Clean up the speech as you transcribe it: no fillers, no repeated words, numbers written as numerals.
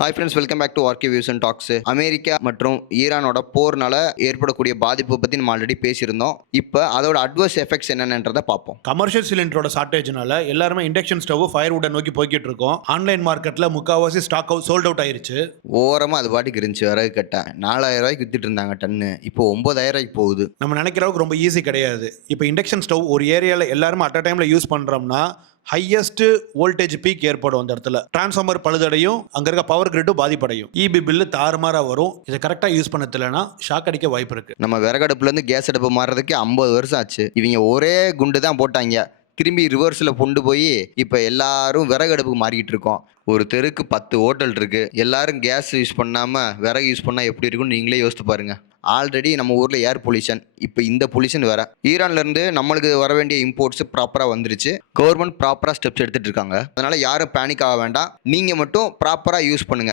Hi friends, welcome back to RK views and talks. America மற்றும் ஈரானோட போர்னால ஏற்படக்கூடிய பாதிப்பு பற்றி நம்ம ஆல்ரெடி பேசியிருந்தோம். இப்போ அதோட அட்வர்ஸ் எஃபெக்ட்ஸ் என்னென்னன்றதை பார்ப்போம். கமர்ஷியல் சிலிண்டரோட ஷார்ட்டேஜ்னால எல்லாருமே இண்டக்ஷன் ஸ்டவ் ஃபயர்வுட்டை நோக்கி போய்கிட்டு இருக்கோம். ஆன்லைன் மார்க்கெட்டில் முக்கால்வாசி ஸ்டாக் அவுட் சோல்ட் அவுட் ஆயிருச்சு. ஓரமாக அது பாட்டுக்கு இருந்துச்சு. விறகு கட்ட 4000 ரூபாய்க்கு வித்துட்டு இருந்தாங்க டன்னு, இப்போ 9000 ரூபாய்க்கு போகுது. நம்ம நினைக்கிற அளவுக்கு ரொம்ப ஈஸி கிடையாது. இப்போ இண்டக்ஷன் ஸ்டவ் ஒரு ஏரியாவில் எல்லாருமே அட் அ டைமில் யூஸ் பண்ணுறோம்னா ஹையஸ்ட் வோல்டேஜ் பீக் ஏற்படும். அந்த இடத்துல டிரான்ஸ்ஃபார்மர் பழுதடையும், அங்கே இருக்க பவர் கிரிட்டும் பாதிப்படையும், இபி பில்லு தாறுமாறாக வரும். இதை கரெக்டாக யூஸ் பண்ண தெரியலனா ஷாக் அடிக்க வாய்ப்பு இருக்கு. நம்ம விறகடுப்புலேருந்து கேஸ் அடுப்பு மாறுறதுக்கு 50 வருஷம் ஆச்சு. இவங்க ஒரே குண்டு தான் போட்டாங்க, திரும்பி ரிவர்ஸில் கொண்டு போய் இப்போ எல்லாரும் விறகு அடுப்புக்கு மாறிக்கிட்டு இருக்கோம். ஒரு தெருக்கு 10 ஹோட்டல் இருக்கு. எல்லாரும் கேஸ் யூஸ் பண்ணாமல் விறகு யூஸ் பண்ணால் எப்படி இருக்குன்னு நீங்களே யோசித்து பாருங்க. ஆல்ரெடி நம்ம ஊரில் ஏர் பொல்யூஷன், இப்போ இந்த பொல்யூஷன் வேற. ஈரான்லேருந்து நம்மளுக்கு வர வேண்டிய இம்போர்ட்ஸ் ப்ராப்பராக வந்துருச்சு. கவர்மெண்ட் ப்ராப்பராக ஸ்டெப்ஸ் எடுத்துகிட்டு இருக்காங்க. அதனால் யாரும் பேனிக் ஆக வேண்டாம். நீங்கள் மட்டும் ப்ராப்பராக யூஸ் பண்ணுங்கள்.